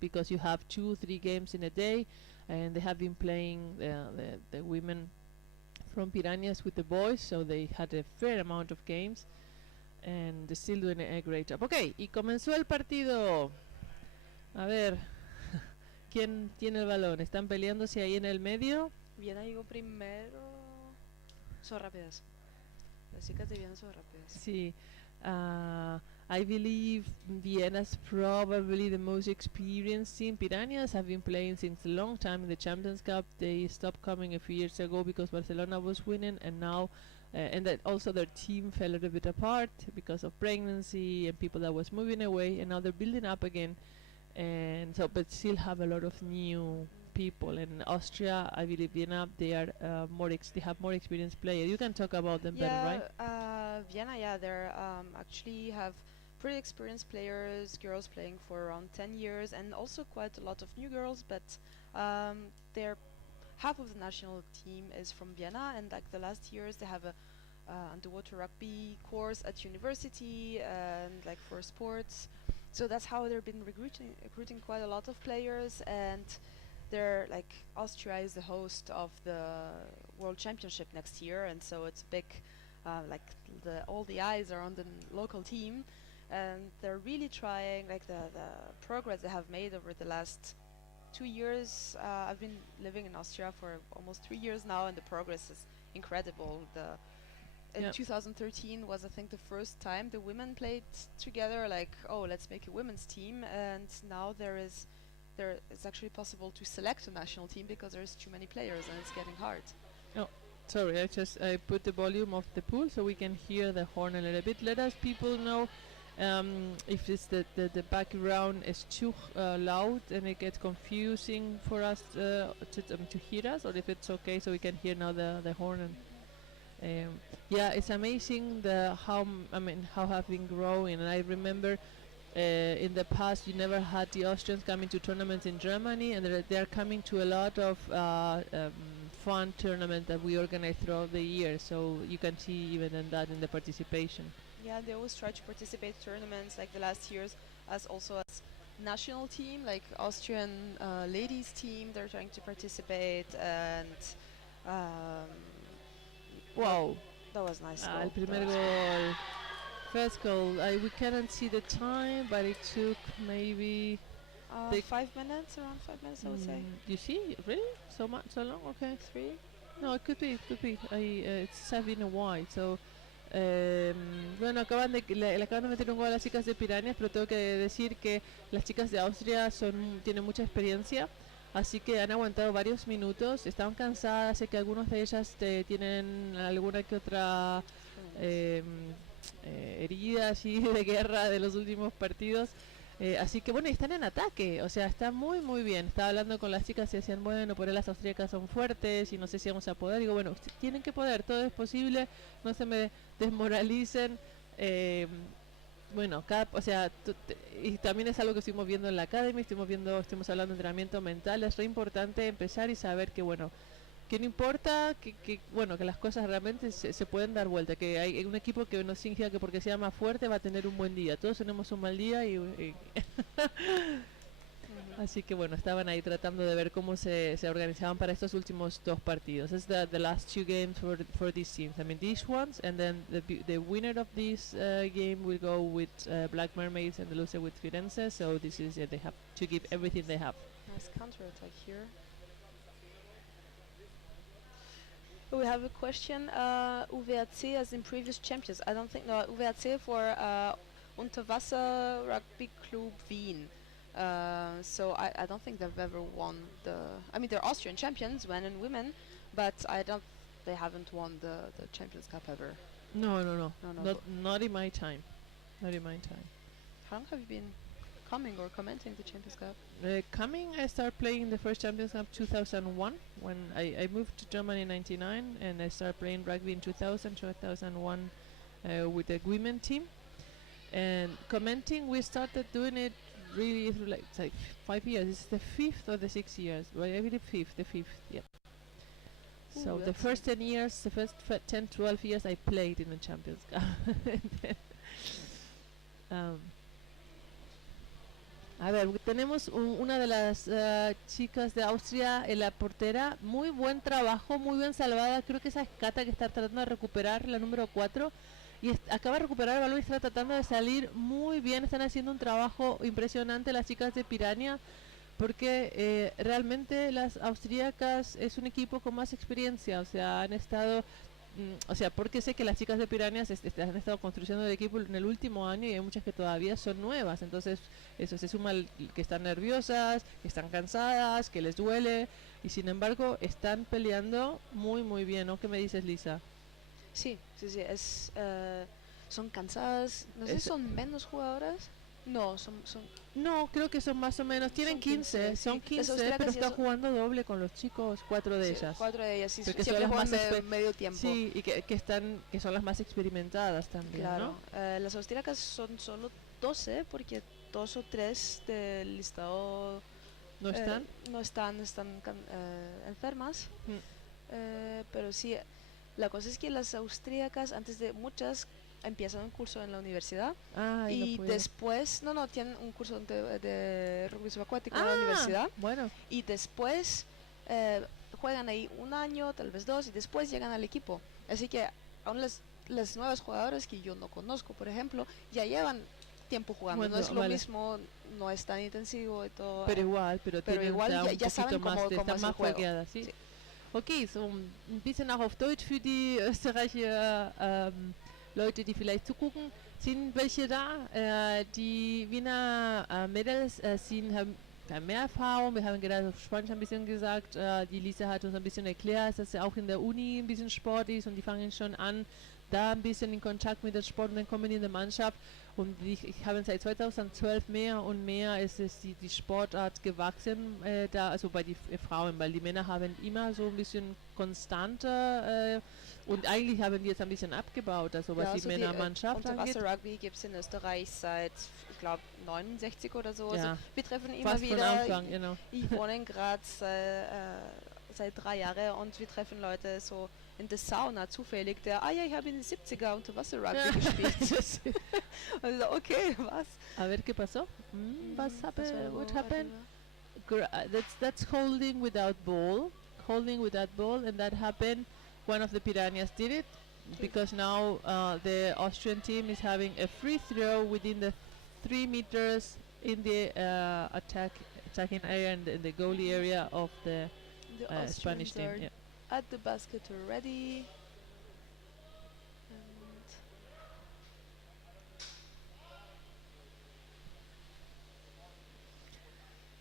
because you have 2-3 games in a day, and they have been playing the women from Pirañas with the boys, so they had a fair amount of games, and they're still doing a great job. Ok, y comenzó el partido. A ver, ¿quién tiene el balón? ¿Están peleándose ahí en el medio? Viena llegó primero. Son rápidas. Las chicas de Viena son rápidas. Sí. I believe Vienna's probably the most experienced team. Pirañas have been playing since a long time in the Champions Cup. They stopped coming a few years ago because Barcelona was winning, and now and that also their team fell a little bit apart because of pregnancy and people that was moving away, and now they're building up again, and so but still have a lot of new people. In Austria, I believe Vienna, they are they have more experienced players. You can talk about them better, right? Vienna, they're actually have pretty experienced players, girls playing for around 10 years, and also quite a lot of new girls, but they're half of the national team is from Vienna, and like the last years they have a underwater rugby course at university and like for sports, so that's how they've been recruiting quite a lot of players. And they're like, Austria is the host of the World Championship next year, and so it's big, like all the eyes are on the local team, and they're really trying, like the progress they have made over the last 2 years. I've been living in Austria for almost 3 years now, and the progress is incredible. In 2013 was, I think, the first time the women played together, like, oh, let's make a women's team, and now it's actually possible to select a national team because there's too many players and it's getting hard. Oh, sorry, I put the volume of the pool so we can hear the horn a little bit. Let us people know if it's the background is too loud and it gets confusing for us to hear us, or if it's okay so we can hear now the horn. And yeah, it's amazing how have been growing. And I remember in the past you never had the Austrians coming to tournaments in Germany, and they're coming to a lot of fun tournaments that we organize throughout the year, so you can see even in the participation. Yeah, they always try to participate tournaments like the last years as national team, like Austrian ladies team, they're trying to participate, and wow, that was nice. El primer gol. First goal. We cannot see the time, but it took maybe 5 minutes, around 5 minutes, I would say. You see, really? So long? Okay. 3? No, it could be. It's been a while. So, bueno, le acaban de meter un gol a las chicas de Pirañas, pero tengo que decir que las chicas de Austria tienen mucha experiencia, así que han aguantado varios minutos. Estaban cansadas, sé que algunos de ellas tienen alguna que otra herida así de guerra de los últimos partidos. Así que bueno, están en ataque, o sea, está muy muy bien. Estaba hablando con las chicas y decían, bueno, por ahí las austríacas son fuertes y no sé si vamos a poder. Digo, bueno, tienen que poder, todo es posible, no se me desmoralicen. Bueno, y también es algo que estuvimos viendo en la academy, estuvimos hablando de entrenamiento mental. Es re importante empezar y saber que bueno, que no importa, que las cosas realmente se pueden dar vuelta, que hay un equipo que no significa que porque sea más fuerte va a tener un buen día. Todos tenemos un mal día y así que bueno, estaban ahí tratando de ver cómo se organizaban para estos últimos dos partidos. It's the last 2 games for these teams. I mean, these ones, and then the winner of this game will go with Black Mermaids, and the loser with Firenze. So this is they have to give everything they have. Nice counter attack here. We have a question. UWRC as in previous champions. I don't think no. UWRC for Unterwasser Rugby Club Wien. So I don't think they've ever won I mean, they're Austrian champions, men and women, but they haven't won the Champions Cup ever. No. Not in my time. Not in my time. How long have you been coming or commenting the Champions Cup? I started playing the first Champions Cup 2001 when I moved to Germany in 99, and I started playing rugby in 2001 with the women team. And commenting, we started doing it really through like 5 years. This is the 5th or the 6th years. Well, I believe the fifth, yeah. Ooh, so the first 10 years, the first 10, 12 years I played in the Champions Cup. A ver, tenemos una de las chicas de Austria en la portera. Muy buen trabajo, muy bien salvada. Creo que esa es Kata que está tratando de recuperar la número 4. Y acaba de recuperar el balón y está tratando de salir muy bien. Están haciendo un trabajo impresionante las chicas de Piraña. Porque realmente las austríacas es un equipo con más experiencia. O sea, han estado... o sea, porque sé que las chicas de Pirañas han estado construyendo el equipo en el último año y hay muchas que todavía son nuevas. Entonces, eso se suma que están nerviosas, que están cansadas, que les duele. Y sin embargo, están peleando muy, muy bien, ¿no? ¿Qué me dices, Lisa? Sí, sí, sí, son cansadas, no sé, son menos jugadoras. No, No, creo que son más o menos, tienen son 15, son sí. 15, pero están jugando doble con los chicos, 4 de ellas. 4 de ellas, sí, Porque siempre son las juegan más medio tiempo. Sí, y que son las más experimentadas también, Claro, ¿no? las austríacas son solo 12 porque 2 o 3 del listado ¿No están? están enfermas. Pero sí, la cosa es que las austríacas, antes de muchas, empiezan un curso en la universidad y después, tienen un curso de rugby subacuático en la universidad. Bueno. Y después juegan ahí un año, tal vez 2, y después llegan al equipo. Así que aún las nuevas jugadoras que yo no conozco, por ejemplo, ya llevan tiempo jugando. Bueno, no es lo mismo, no es tan intensivo y todo. Pero igual, ya saben cómo es el juego. ¿Sí? Sí. Okay, so ein bisschen auch auf Deutsch für die österreichische Leute, die vielleicht zugucken. Sind welche da? Die Wiener Mädels haben mehr Erfahrung. Wir haben gerade auf Spanisch ein bisschen gesagt. Die Lisa hat uns ein bisschen erklärt, dass sie auch in der Uni ein bisschen Sport ist und die fangen schon an, da ein bisschen in Kontakt mit dem Sport und dann kommen in die Mannschaft. Und ich habe seit 2012 mehr und mehr ist es die Sportart gewachsen, also bei den Frauen, weil die Männer haben immer so ein bisschen konstanter und eigentlich haben die jetzt ein bisschen abgebaut, also was die Männermannschaft angeht. Rugby gibt es in Österreich seit, ich glaube, 69 oder so. Ja. Also wir treffen immer Fast wieder. Von Anfang, genau. Ich wohne in Graz seit 3 Jahren und wir treffen Leute so in der Sauna zufällig, ich habe in den 70er Unterwasser-Rugby gespielt. Also, okay, was? A ver, ¿qué pasó? What happened? That's holding without ball, and that happened. One of the Pirañas did it, because now the Austrian team is having a free throw within the 3 meters in the attacking area and the goalie area of the Spanish team. Yeah. At the basket already.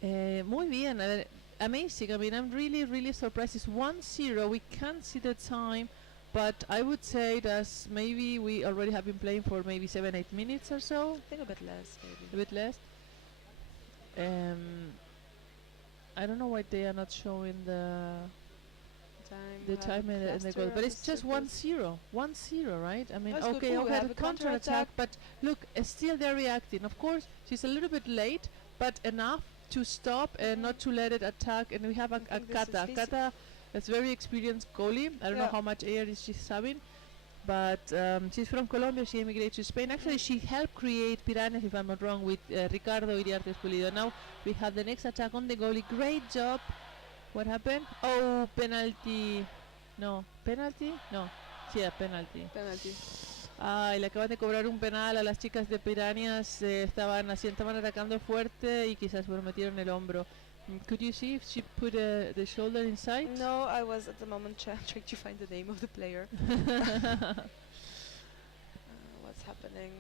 Muy bien. Amazing. I mean, I'm really, really surprised. It's 1-0. We can't see the time, but I would say that maybe we already have been playing for maybe 7-8 minutes or so. I think a bit less, maybe. A bit less. I don't know why they are not showing the time and the goal, but it's just 1-0, right? I mean, okay, we have a counter-attack, but look, still they're reacting. Of course, she's a little bit late, but enough to stop and not to let it attack. And we have a Kata. Kata is very experienced goalie. I don't know how much air she's having, but she's from Colombia. She immigrated to Spain. Actually, she helped create Pirañas, if I'm not wrong, with Ricardo Iriarte Pulido. Now we have the next attack on the goalie. Great job. What happened? Oh, penalty. No, penalty? No, yeah, penalty. Y le acaban de cobrar un penal a las chicas de Pirañas. Estaban atacando fuerte y quizás metieron el hombro. Could you see if she put the shoulder inside? No, I was at the moment trying to find the name of the player. What's happening?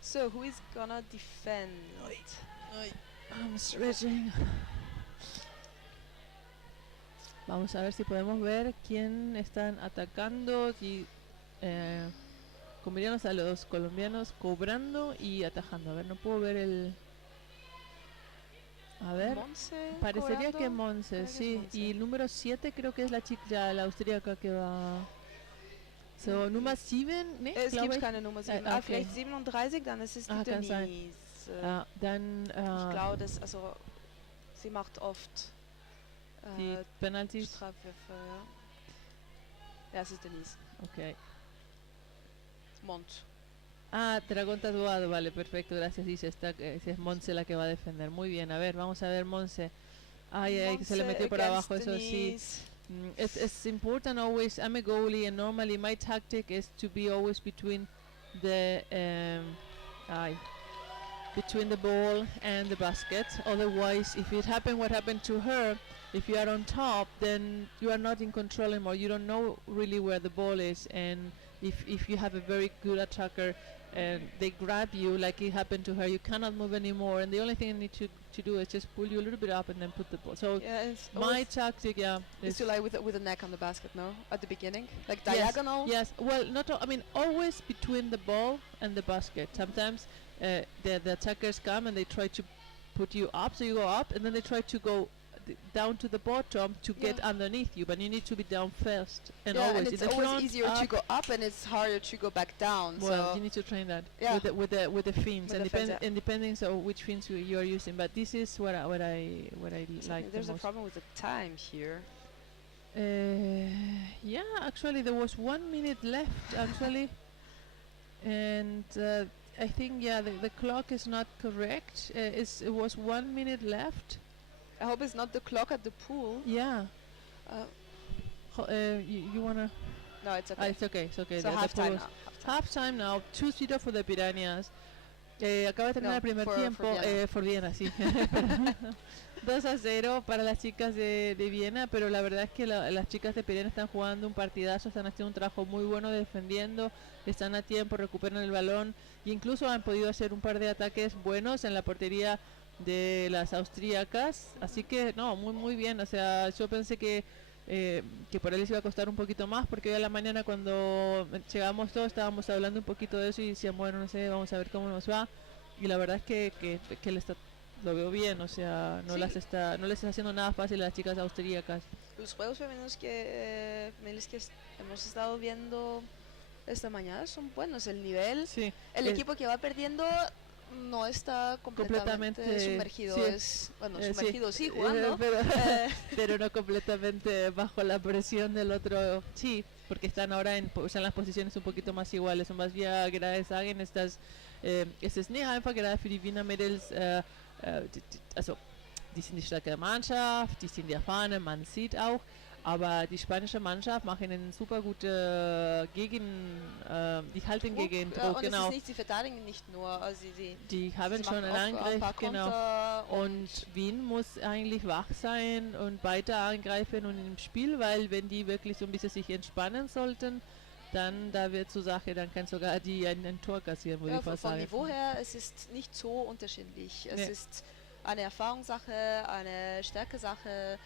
So, who is gonna defend? I'm stretching. Vamos a ver si podemos ver quién están atacando. Y combinanos a los colombianos cobrando y atajando. A ver, no puedo ver el... A ver, parecería que Monse, sí. Monse. Y el número 7 creo que es la chica, la austríaca que va... So, Nummer 7, ne? Es gibt keine Nummer 7. Okay. Vielleicht 37, dann ist es die Denise. Dann... ich glaube, sie macht oft... die Penalties. Strafwürfe, ja. Ja, es ist Denise. Okay. Mont. Ah, dragón tatuado, vale, perfecto, gracias. Dice, esa es Monse la que va a defender. Muy bien, a ver, vamos a ver Monse. Ay, ay, que se le metió por abajo, eso sí. It's important always, I'm a goalie and normally my tactic is to be always between the between the ball and the basket. Otherwise, if it happened what happened to her, if you are on top, then you are not in control anymore. You don't know really where the ball is, and if you have a very good attacker and they grab you like it happened to her, you cannot move anymore, and the only thing you need to do is just pull you a little bit up and then put the ball. So my tactic, is to lie with the neck on the basket, no? At the beginning, like diagonal. Yes. Well, not. I mean, always between the ball and the basket. Sometimes the attackers come and they try to put you up, so you go up, and then they try to go down to the bottom to get underneath you, but you need to be down first, and always. And it's always easier to go up, and it's harder to go back down. Well, so you need to train that with the fins, and depending on which fins you are using. But this is what I like. There's a problem with the time here. Yeah, actually there was 1 minute left actually, and I think the clock is not correct. It was 1 minute left. I hope it's not the clock at the pool. Yeah. You wanna? No, it's okay. It's okay. It's okay. So half-time now. Half-time now. 2-0 for the Pirañas. Acaba de terminar el primer tiempo. For Viena, sí. 2-0 para las chicas de Viena, pero la verdad es que las chicas de Pirañas están jugando un partidazo, están haciendo un trabajo muy bueno defendiendo, están a tiempo, recuperan el balón e incluso han podido hacer un par de ataques buenos en la portería de las austríacas, así que no, muy bien. O sea, yo pensé que por él les iba a costar un poquito más, porque hoy a la mañana cuando llegamos todos estábamos hablando un poquito de eso y decían, bueno, no sé, vamos a ver cómo nos va, y la verdad es que lo veo bien, o sea, no les está haciendo nada fácil a las chicas austríacas. Los juegos femeninos que hemos estado viendo esta mañana son buenos, el nivel, el equipo que va perdiendo no está completamente sumergido, sumergido sí, jugando, pero no completamente bajo la presión del otro, porque están ahora en las posiciones un poquito más iguales, und was wir gerade sagen ist, dass es ist nicht einfach gerade für die Wiener Mädels, also die sind die starke Mannschaft, die sind erfahren, man sieht auch, aber die spanische Mannschaft macht einen super gute die halten gegen Druck, genau. Sie verteidigen nicht nur, also die haben schon einen Angriff, genau. Und Wien muss eigentlich wach sein und weiter angreifen und im Spiel, weil wenn die wirklich so ein bisschen sich entspannen sollten, dann da wird zur Sache, dann kann sogar die ein Tor kassieren, würde ich fast sagen. Von Niveau her, es ist nicht so unterschiedlich. Es ist eine Erfahrungssache, eine Stärke-Sache.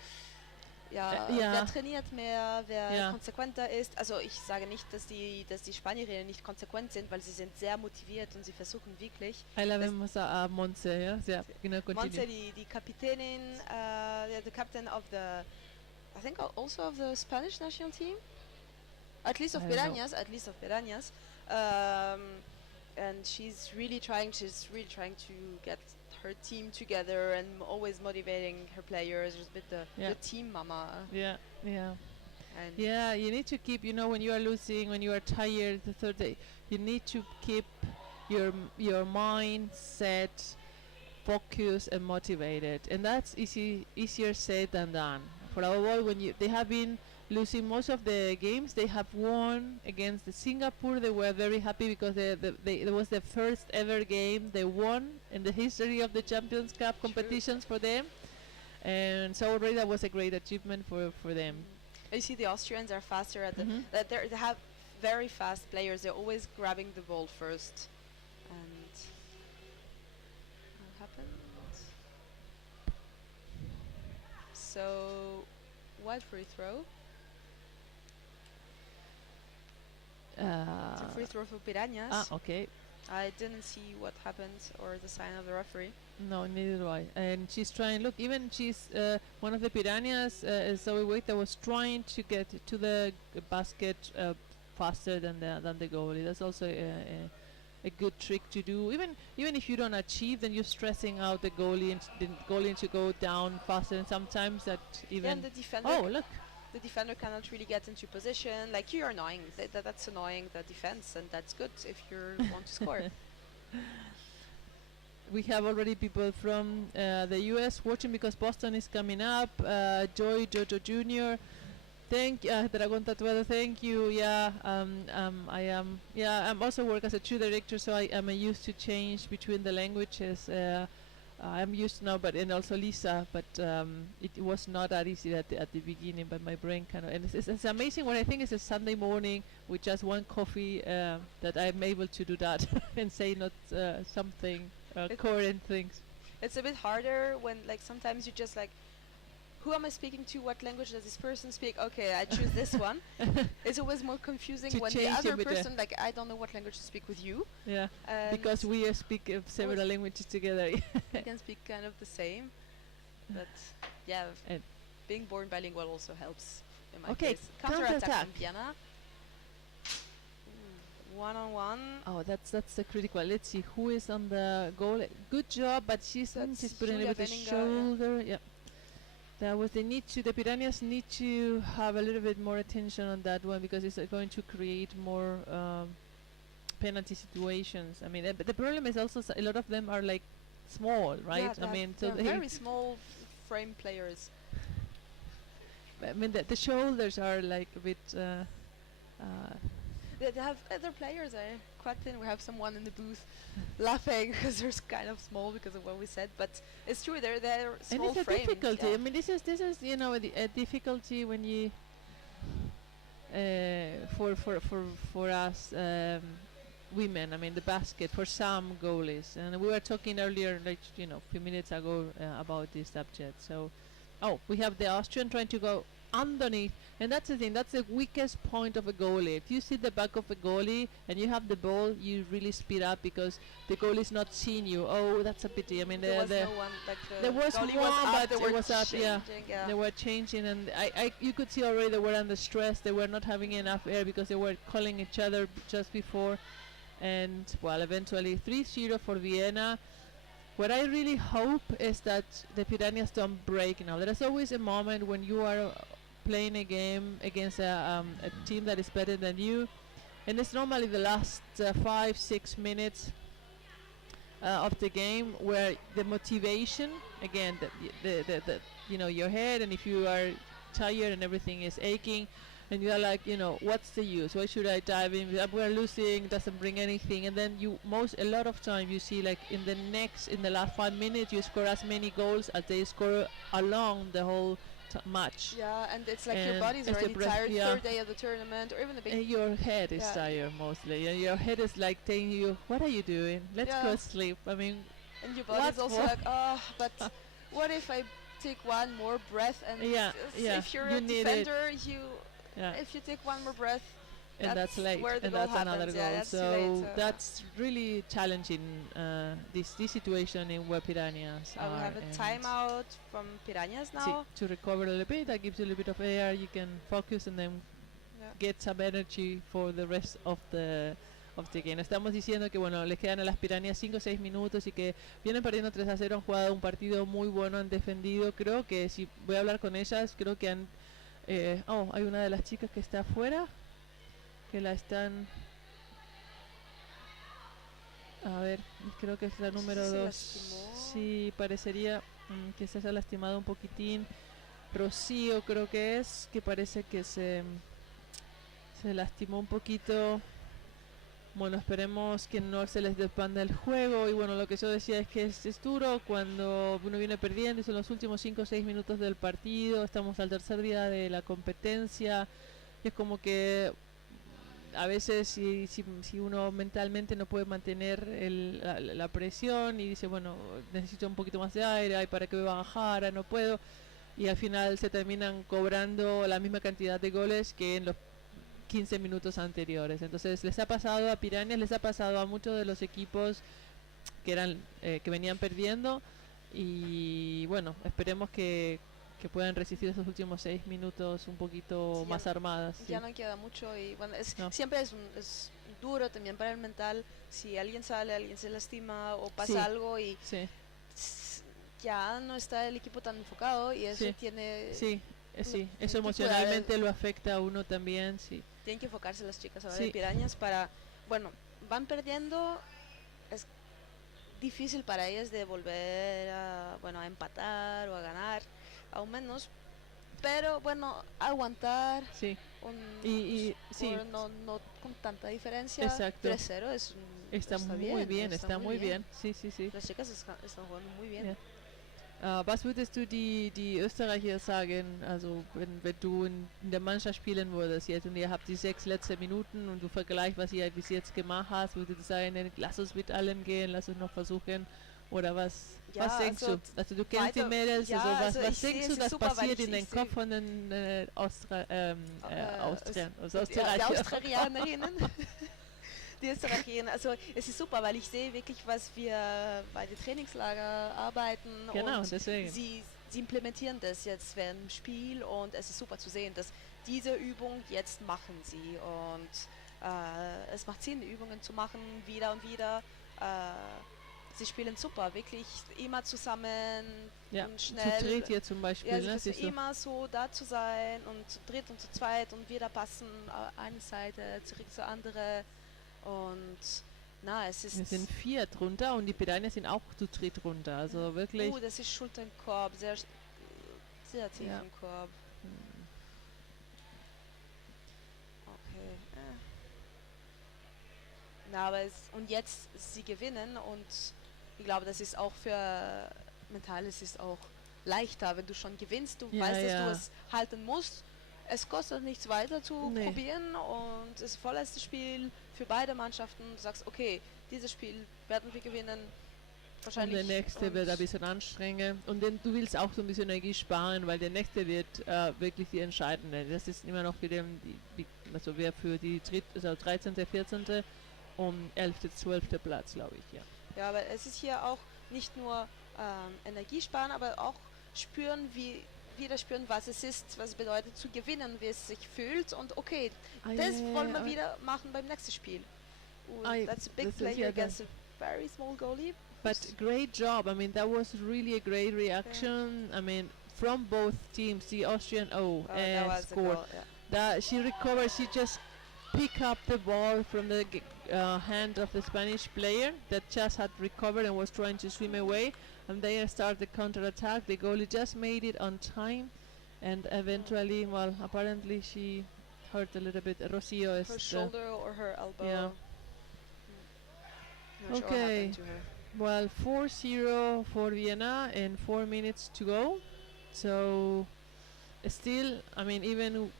Wer trainiert mehr, wer konsequenter ist. Also ich sage nicht, dass die Spanierinnen nicht konsequent sind, weil sie sind sehr motiviert und sie versuchen wirklich. Ahí la vemos a Monse, ja? Sehr, genau, Monse, die Kapitänin, the captain of the, I think also of the Spanish national team. At least of Pirañas. And she's really trying to get her team together and always motivating her players. There's a bit the team mama. Yeah. And you need to keep, when you are losing, when you are tired the third day, you need to keep your mind set, focused and motivated. And that's easier said than done. For our ball, when they have been losing most of the games, they have won against the Singapore. They were very happy because it was the first ever game they won in the history of the Champions Cup competitions for them, and so already that was a great achievement for them. You see, the Austrians are faster at they have very fast players. They're always grabbing the ball first. And what happened? So, wide free throw. It's a free throw for Pirañas. Okay. I didn't see what happened or the sign of the referee. No, neither do I. And she's trying. Look, even she's one of the Pirañas, Zoe Waita, was trying to get to the basket faster than the goalie. That's also a good trick to do. Even if you don't achieve, then you're stressing out the goalie, and the goalie to go down faster. And sometimes that even. Yeah, and the defender. Oh, look. the defender cannot really get into position. Like, you're annoying. That's annoying the defense, and that's good if you want to score. We have already people from the US watching because Boston is coming up. Jojo Jr. Thank Dragon Tatuado, thank you. Yeah, I am. Yeah, I'm also work as a tutor director, so I am used to change between the languages. I'm used now, but and also Lisa, but it was not that easy at the beginning. But my brain kind of, and it's amazing when I think it's a Sunday morning with just one coffee that I'm able to do that and say not something coherent things. It's a bit harder when, like, sometimes you just like, who am I speaking to? What language does this person speak? Okay, I choose this one. It's always more confusing when the other person, like, I don't know what language to speak with you. Yeah, because we speak several languages together. We can speak kind of the same, but yeah, being born bilingual also helps in my case. Counter-attack from Vienna. One-on-one. Oh, that's the critical. Let's see who is on the goal. Good job, but she's putting a little bit of shoulder. Yeah. That was the Pirañas need to have a little bit more attention on that one because it's going to create more penalty situations. I mean, but the problem is also a lot of them are like small, right? Yeah, I mean, so they're very small frame players. I mean, the shoulders are like a bit. They have other players are quite thin. We have someone in the booth laughing because they're kind of small because of what we said, but it's true, they're small and it's frames. A difficulty. Yeah. I mean, this is you know a difficulty when you for us women. I mean, the basket for some goalies, and we were talking earlier, like a few minutes ago about this subject. So, we have the Austrian trying to go underneath, and that's the thing, that's the weakest point of a goalie. If you see the back of a goalie and you have the ball, you really speed up because the goalie is not seeing you. Oh, that's a pity. I mean, there was no one, like there was one, but it was up. Yeah, they were changing, and you could see already they were under stress. They were not having enough air because they were calling each other just before, and well, eventually 3-0 for Vienna. What I really hope is that the Pirañas don't break now. There is always a moment when you are playing a game against a team that is better than you, and it's normally the last 5-6 minutes of the game where the motivation, again, the your head, and if you are tired and everything is aching, and you're like, what's the use? Why should I dive in? We're losing, doesn't bring anything. And then a lot of time you see, like in the last 5 minutes, you score as many goals as they score along the whole match. Yeah, and it's like your body's already tired, third day of the tournament, or even the big. And your head is tired mostly. And your head is like telling you, what are you doing? Let's go sleep. I mean, and your body's also like, but what if I take one more breath? And if you're a defender, if you take one more breath, and that's late, and that's another goal. Yeah, so that's really challenging, this situation in where Pirañas are. We have a timeout from Pirañas now. To recover a little bit, that gives you a little bit of air, you can focus and then get some energy for the rest of the game. Estamos diciendo que bueno, les quedan a las Pirañas 5 o 6 minutos y que vienen perdiendo 3-0, han jugado un partido muy bueno, han defendido. Creo que si voy a hablar con ellas, creo que han hay una de las chicas que está afuera, que la están, a ver, creo que es la número 2. Sí, parecería que se haya lastimado un poquitín. Rocío creo que es, que parece que se lastimó un poquito. Bueno, esperemos que no se les despanda el juego. Y bueno, lo que yo decía es que es duro cuando uno viene perdiendo y son los últimos 5 o 6 minutos del partido. Estamos al tercer día de la competencia. Y es como que a veces si uno mentalmente no puede mantener la presión y dice, bueno, necesito un poquito más de aire, ay, ¿para qué me va a bajar? No puedo. Y al final se terminan cobrando la misma cantidad de goles que en los 15 minutos anteriores. Entonces les ha pasado a Pirañas, les ha pasado a muchos de los equipos que venían perdiendo, y bueno, esperemos que puedan resistir esos últimos 6 minutos un poquito más armadas. Ya no queda mucho y bueno, siempre es duro también para el mental. Si alguien sale, alguien se lastima o pasa algo y ya no está el equipo tan enfocado, y eso tiene Sí, tienen eso que cuidar emocionalmente lo afecta a uno también, sí. tienen que enfocarse las chicas ahora Sí. de Pirañas para, bueno, van perdiendo, es difícil para ellas de volver a, bueno, a empatar o a ganar, aún menos, pero bueno, aguantar Sí, un y sí, score no con tanta diferencia. exacto. 3-0 Está muy bien, está muy bien. Sí, sí, sí. Las chicas están jugando muy bien. Ja. Was würdest du die Österreicher sagen, also wenn du in der Mannschaft spielen würdest jetzt und ihr habt die 6 letzte Minuten und du vergleichst, was ihr bis jetzt gemacht hast, würdest du sagen, lass uns mit allen gehen, lass uns noch versuchen, oder was, Ja, was denkst also du? Also du kennst die weiter- Mädels, ja, also also was ich sehe, denkst es du, ist das super, weil passiert ich- in ich den sehe- Kopf von den Austrian, also Die Österreicher? Australierinnen. Die Österreicherinnen, also es ist super, weil ich sehe wirklich, was wir bei den Trainingslager arbeiten Genau, und deswegen. sie implementieren das jetzt während dem Spiel und es ist super zu sehen, dass diese Übung jetzt machen sie und es macht Sinn, Übungen zu machen, wieder und wieder. Sie spielen super, wirklich immer zusammen Ja, und zu schnell. dritt hier zum Beispiel, Ja, sie ne? versuchen siehst du. immer so da zu sein und zu dritt und zu zweit und wieder passen eine Seite zurück zur andere und na, es ist Wir sind 4 drunter und die Pirañas sind auch zu dritt runter, also wirklich. das ist Schulter im Korb, sehr tief Ja. im Korb. Okay. Na, aber und jetzt sie gewinnen und ich glaube, das ist auch für mental, es ist auch leichter, wenn du schon gewinnst, du Ja, weißt, dass ja. du es halten musst. Es kostet nichts weiter zu Nee. probieren und es ist vorletztes Spiel für beide Mannschaften. Du sagst, okay, dieses Spiel werden wir gewinnen. Und Wahrscheinlich. der nächste wird ein bisschen anstrengend und du willst auch so ein bisschen Energie sparen, weil der nächste wird wirklich die entscheidende. Das ist immer noch für also wer für die 13., 14. und 11., 12. Platz, glaube ich, ja. Ja, aber es ist hier auch nicht nur Energie sparen, aber auch spüren, wieder spüren, was es ist, was es bedeutet zu gewinnen, wie es sich fühlt und okay, das wollen wir wieder machen beim nächsten Spiel. That's a big this is, player yeah, against a very small goalie. But great job. I mean, that was really a great reaction. I mean, from both teams, the Austrian That was a scored. goal, yeah. That she recovered. She just picked up the ball from the hand of the Spanish player that just had recovered and was trying to swim away. And they started the counter-attack. The goalie just made it on time, and eventually, well, apparently she hurt a little bit. Rocio is Her shoulder or her elbow. yeah. Not sure what Okay. happened to her. Well, 4-0 for Vienna and 4 minutes to go. So still, I mean, even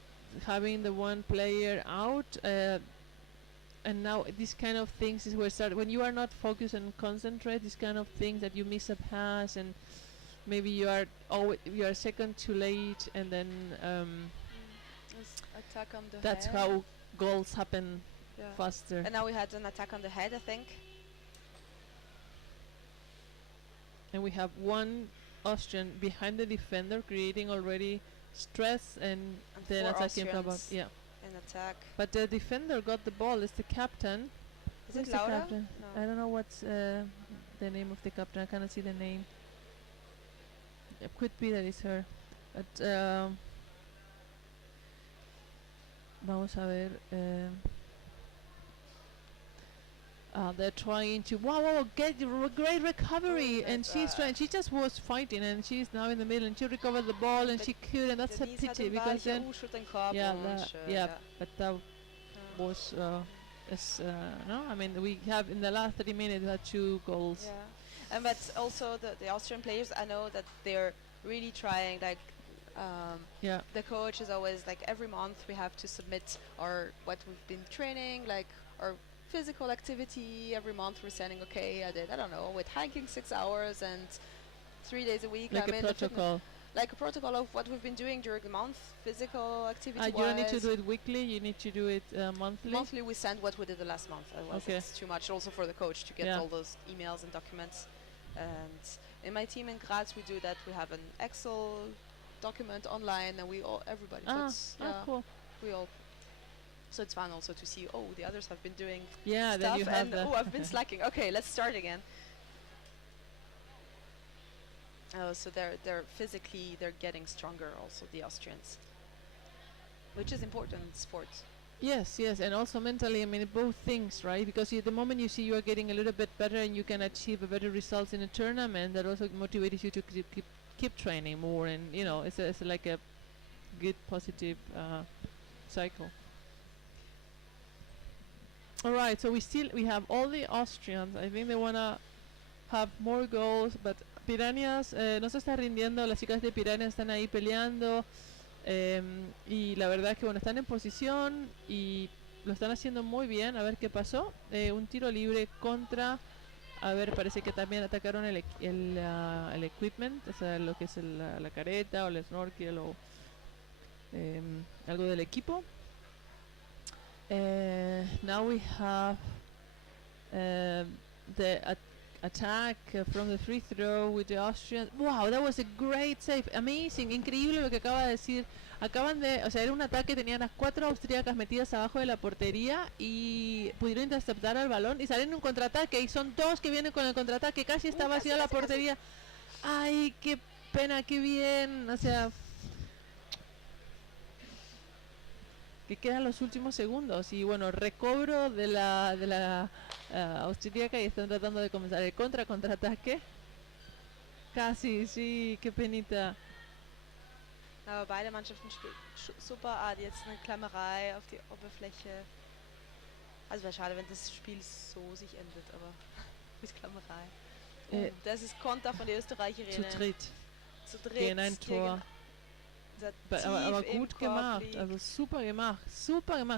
having the one player out, and now these kind of things is where start when you are not focused and concentrate. These kind of things that you miss a pass and maybe you are a second too late, and then Attack on the that's head. how goals happen Yeah. faster. And now we had an attack on the head, I think. And we have one Austrian behind the defender, creating already stress, and then four attacking from above. Austrians Yeah, in attack. but the defender got the ball. It's the captain. Is Who's it the Laura? captain? No. I don't know what's the name of the captain. I cannot see the name. It could be that it's her. But vamos a ver. They're trying to get great recovery, Oh, and she's trying. She just was fighting, and she's now in the middle, and she recovered the ball, and But she couldn't. That's a Denise hat pity den Ball because hier, then, schüttelt den Korb yeah, und, yeah, but that was no. I mean, we have in the last 30 minutes we had 2 goals. Yeah, and but also the Austrian players, I know that they're really trying. Like, Yeah, the coach is always like, every month we have to submit what we've been training, like our physical activity. Every month we're saying, okay, I don't know, with hiking 6 hours and 3 days a week. like I'm a in the fitness- protocol. like a protocol of what we've been doing during the month, physical activity. You don't need to do it weekly. You need to do it monthly. Monthly, we send what we did the last month. Otherwise, Okay. it's too much also for the coach to get Yeah. all those emails and documents. And in my team in Graz, we do that. We have an Excel document online, and everybody puts. Cool. We all. So it's fun also to see. Oh, the others have been doing Yeah, then stuff, you have and the oh, I've been slacking. Okay, let's start again. So they're physically they're getting stronger also, the Austrians, which is important in sports. Yes, yes, and also mentally, I mean, both things, right? Because the moment you see you are getting a little bit better and you can achieve a better results in a tournament, that also motivates you to keep training more, and you know, it's like a good positive cycle. All right, so we have all the Austrians. I think they wanna have more goals, but Pirañas no se está rindiendo. Las chicas de Pirañas están ahí peleando. Y la verdad es que bueno, están en posición y lo están haciendo muy bien. A ver qué pasó. Un tiro libre contra. A ver, parece que también atacaron el equipment, o sea, lo que es la careta o el snorkel o algo del equipo. Now we have the attack from the free throw with the Austrians. Wow, that was a great save. Amazing, increíble lo que acaba de decir. Acaban de, o sea, era un ataque, tenían las 4 austríacas metidas abajo de la portería y pudieron interceptar al balón y salen en un contraataque y son 2 que vienen con el contraataque, casi está vacía la portería. Ay, qué pena, qué bien, o sea, que quedan los últimos segundos y bueno, recobro de la austríaca y están tratando de comenzar el contraataque. Casi, sí, qué penita. Aber beide Mannschaften spielen super. Jetzt eine Klammerei auf die Oberfläche. Also wäre schade, wenn das Spiel so sich endet, aber mit Klammerei. Das ist Konter von der Österreicherin. Zu dritt. Zu dritt. Gegen ein Tor. Aber gut gemacht, also super gemacht,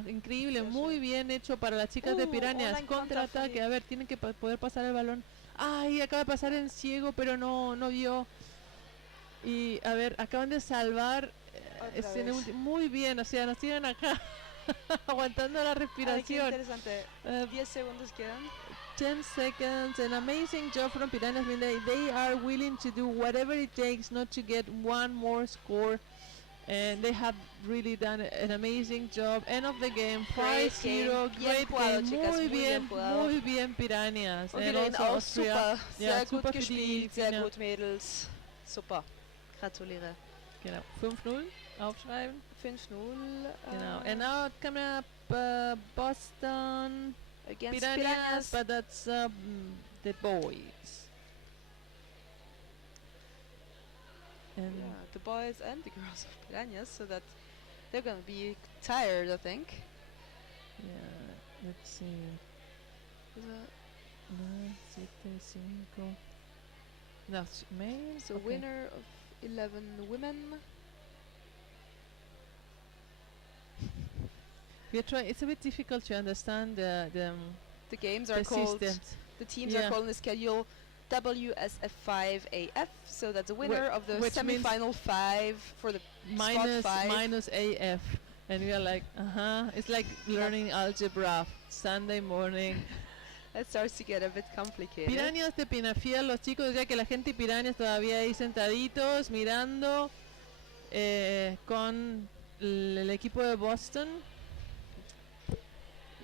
increíble, Sehr muy schön. bien hecho para las chicas de Pirañas. Contraataque, a ver, tienen que poder pasar el balón. Ay, acaba de pasar en ciego, pero no vio. Y a ver, acaban de salvar. Muy bien, o sea, nos tienen acá aguantando la respiración. Interesante. 10 segundos quedan. 10 seconds, an amazing job from Pirañas. They are willing to do whatever it takes not to get one more score. And they have really done an amazing job. End of the game, 5-0. Great game, muy bien Pirañas. Und wir reden auch super. Sehr gut gespielt, sehr gut Mädels. Super. Gratuliere. Genau, 5-0 aufschreiben. 5-0. Genau, and now coming up Boston Against Pirañas, but that's the boys. And yeah, the boys and the girls of Pirañas, so that they're gonna be tired, I think. Yeah, let's see. 9, 7, 5. That's male. So winner of 11 women. It's a bit difficult to understand the games are called. Systems. The teams are called in the schedule WSF5AF. So that's the winner of the semi-final 5 for the spot 5. Minus AF, and we are like, It's like learning algebra Sunday morning. That starts to get a bit complicated. Pirañas de Pinafiel, los chicos, ya que la gente y Pirañas todavía ahí sentaditos mirando con el equipo de Boston.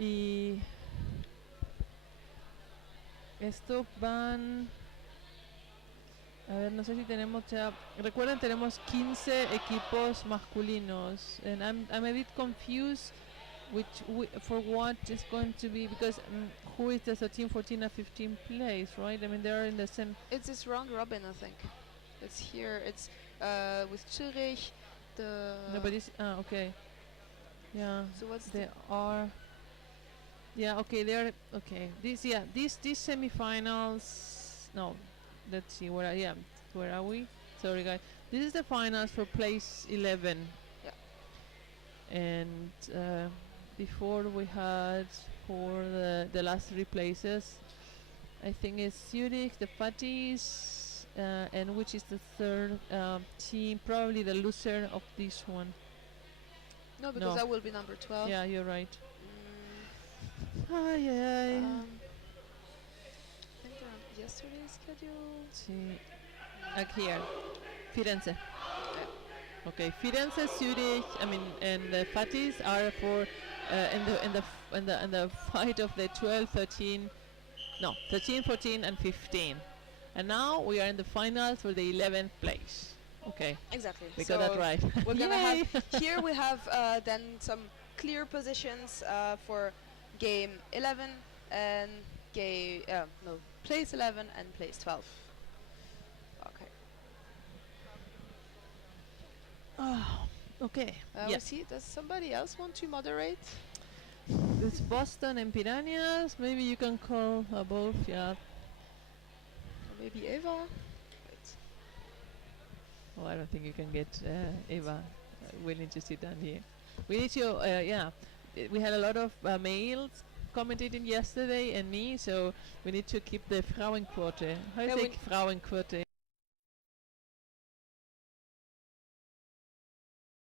Y estos van, a ver, no sé si tenemos ya, recuerden, tenemos 15 equipos masculinos, and I'm a bit confused for what is going to be, because who is the 13, 14 and 15 place, right? I mean, they're in the same. It's this round robin, I think. It's here. It's with Zurich. Nobody's. Okay. Yeah. So what's they are? Yeah. Okay. They're okay. These semifinals. No. Let's see. Where are we? Sorry, guys. This is the finals for place 11. Yeah. And before we had for the last 3 places, I think it's Zurich, the Fatties, and which is the third team, probably the loser of this one. No, because that will be number 12. Yeah, you're right. I think they're on yesterday's schedule. Sí. Here, Firenze. Okay, Firenze, Zurich. I mean, and the Fatties are for in the fight of the 12, 13, 14, and 15. And now we are in the finals for the 11th place. Okay, Exactly. we so got that right. we're gonna Yay! have here we have then some clear positions for game 11 and game place 11 and place 12. Okay. Okay. We Yeah. see. Does somebody else want to moderate? It's Boston and Pirañas. Maybe you can call both. Yeah. Or maybe Eva. Wait. Oh, I don't think you can get Eva. We need to sit down here. We need to. Yeah. We had a lot of males commentating yesterday and me, so we need to keep the Frauenquote. How do Yeah, you say Frauenquote?